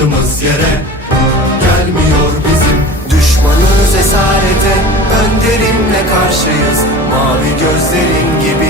Sırtımız yere. Gelmiyor bizim Düşmanız esarete. Önderimle karşıyız. Mavi gözlerin gibi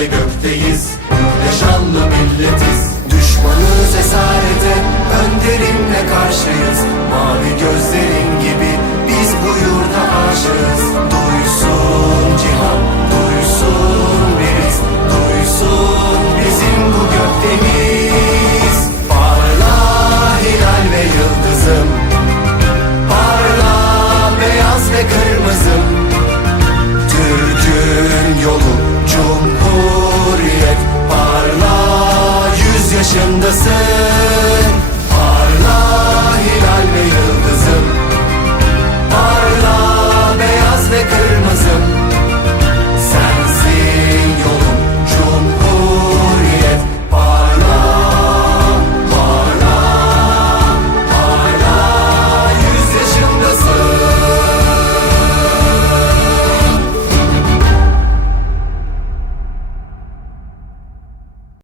Yerde gökteyiz. Yaşanlı milletiz. Düşmanız esarete Önderimle karşıyız. Mavi gözlerin gibi Biz bu yurda aşığız. Duysun cihan Duysun biriz. Duysun bizim bu gökdeniz Parla hilal ve yıldızım. Parla beyaz ve kırmızım. Türk'ün yolu Cumhuriyet I said.